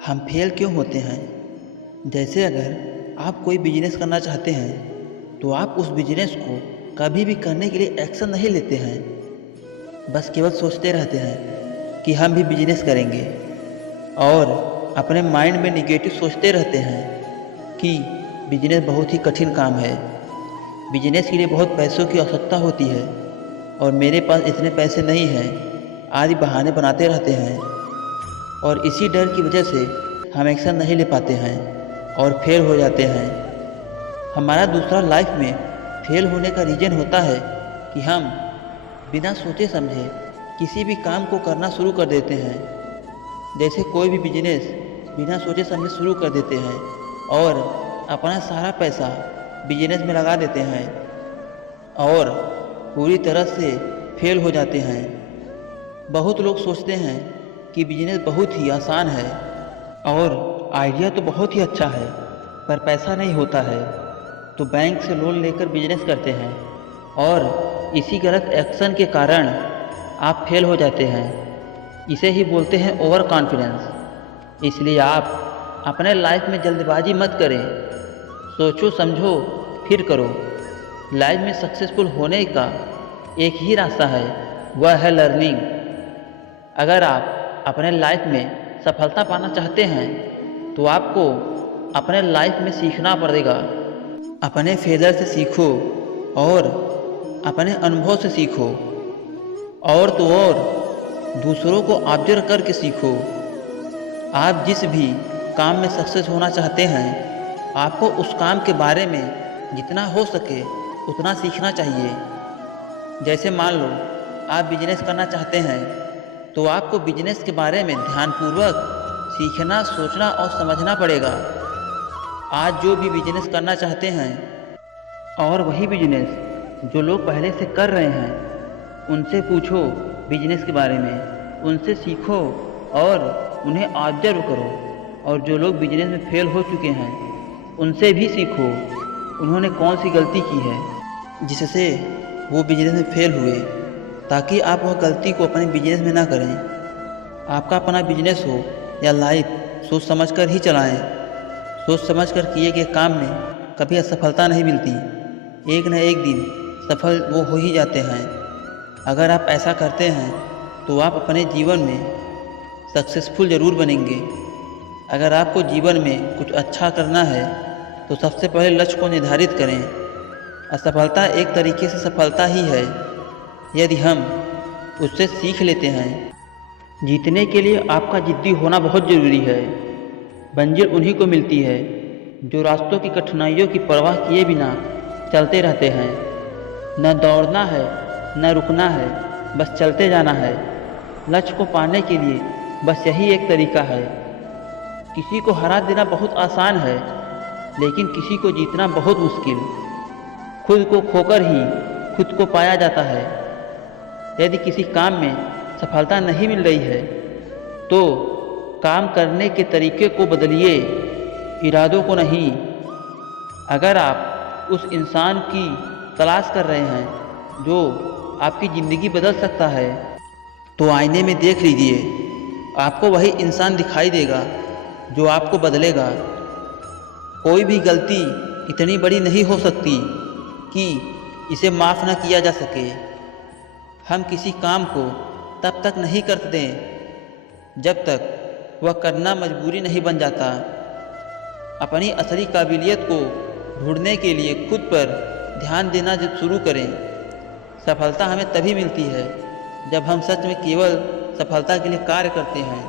हम फेल क्यों होते हैं? जैसे अगर आप कोई बिजनेस करना चाहते हैं तो आप उस बिजनेस को कभी भी करने के लिए एक्शन नहीं लेते हैं, बस केवल सोचते रहते हैं कि हम भी बिजनेस करेंगे और अपने माइंड में निगेटिव सोचते रहते हैं कि बिजनेस बहुत ही कठिन काम है, बिजनेस के लिए बहुत पैसों की आवश्यकता होती है और मेरे पास इतने पैसे नहीं हैं, आदि बहाने बनाते रहते हैं और इसी डर की वजह से हम एक्शन नहीं ले पाते हैं और फेल हो जाते हैं। हमारा दूसरा लाइफ में फेल होने का रीज़न होता है कि हम बिना सोचे समझे किसी भी काम को करना शुरू कर देते हैं। जैसे कोई भी बिजनेस बिना सोचे समझे शुरू कर देते हैं और अपना सारा पैसा बिजनेस में लगा देते हैं और पूरी तरह से फेल हो जाते हैं। बहुत लोग सोचते हैं कि बिजनेस बहुत ही आसान है और आइडिया तो बहुत ही अच्छा है, पर पैसा नहीं होता है तो बैंक से लोन लेकर बिजनेस करते हैं और इसी गलत एक्शन के कारण आप फेल हो जाते हैं। इसे ही बोलते हैं ओवर कॉन्फिडेंस। इसलिए आप अपने लाइफ में जल्दबाजी मत करें, सोचो समझो फिर करो। लाइफ में सक्सेसफुल होने का एक ही रास्ता है, वह है लर्निंग। अगर आप अपने लाइफ में सफलता पाना चाहते हैं तो आपको अपने लाइफ में सीखना पड़ेगा। अपने फेलियर से सीखो और अपने अनुभव से सीखो और तो और दूसरों को ऑब्जर्व करके सीखो। आप जिस भी काम में सक्सेस होना चाहते हैं आपको उस काम के बारे में जितना हो सके उतना सीखना चाहिए। जैसे मान लो आप बिजनेस करना चाहते हैं तो आपको बिजनेस के बारे में ध्यानपूर्वक सीखना, सोचना और समझना पड़ेगा। आज जो भी बिजनेस करना चाहते हैं और वही बिजनेस जो लोग पहले से कर रहे हैं उनसे पूछो बिजनेस के बारे में, उनसे सीखो और उन्हें ऑब्जर्व करो। और जो लोग बिजनेस में फेल हो चुके हैं उनसे भी सीखो उन्होंने कौन सी गलती की है जिससे वो बिजनेस में फेल हुए, ताकि आप वह गलती को अपने बिजनेस में ना करें। आपका अपना बिजनेस हो या लाइफ, सोच समझकर ही चलाएं। सोच समझकर किए गए काम में कभी असफलता नहीं मिलती, एक न एक दिन सफल वो हो ही जाते हैं। अगर आप ऐसा करते हैं तो आप अपने जीवन में सक्सेसफुल ज़रूर बनेंगे। अगर आपको जीवन में कुछ अच्छा करना है तो सबसे पहले लक्ष्य को निर्धारित करें। असफलता एक तरीके से सफलता ही है यदि हम उससे सीख लेते हैं। जीतने के लिए आपका जिद्दी होना बहुत ज़रूरी है। मंजिल उन्हीं को मिलती है जो रास्तों की कठिनाइयों की परवाह किए बिना चलते रहते हैं। न दौड़ना है न रुकना है, बस चलते जाना है। लक्ष्य को पाने के लिए बस यही एक तरीका है। किसी को हरा देना बहुत आसान है लेकिन किसी को जीतना बहुत मुश्किल। खुद को खोकर ही खुद को पाया जाता है। यदि किसी काम में सफलता नहीं मिल रही है तो काम करने के तरीके को बदलिए, इरादों को नहीं। अगर आप उस इंसान की तलाश कर रहे हैं जो आपकी ज़िंदगी बदल सकता है तो आईने में देख लीजिए, आपको वही इंसान दिखाई देगा जो आपको बदलेगा। कोई भी गलती इतनी बड़ी नहीं हो सकती कि इसे माफ़ न किया जा सके। हम किसी काम को तब तक नहीं करते जब तक वह करना मजबूरी नहीं बन जाता। अपनी असली काबिलियत को ढूंढने के लिए खुद पर ध्यान देना जब शुरू करें। सफलता हमें तभी मिलती है जब हम सच में केवल सफलता के लिए कार्य करते हैं।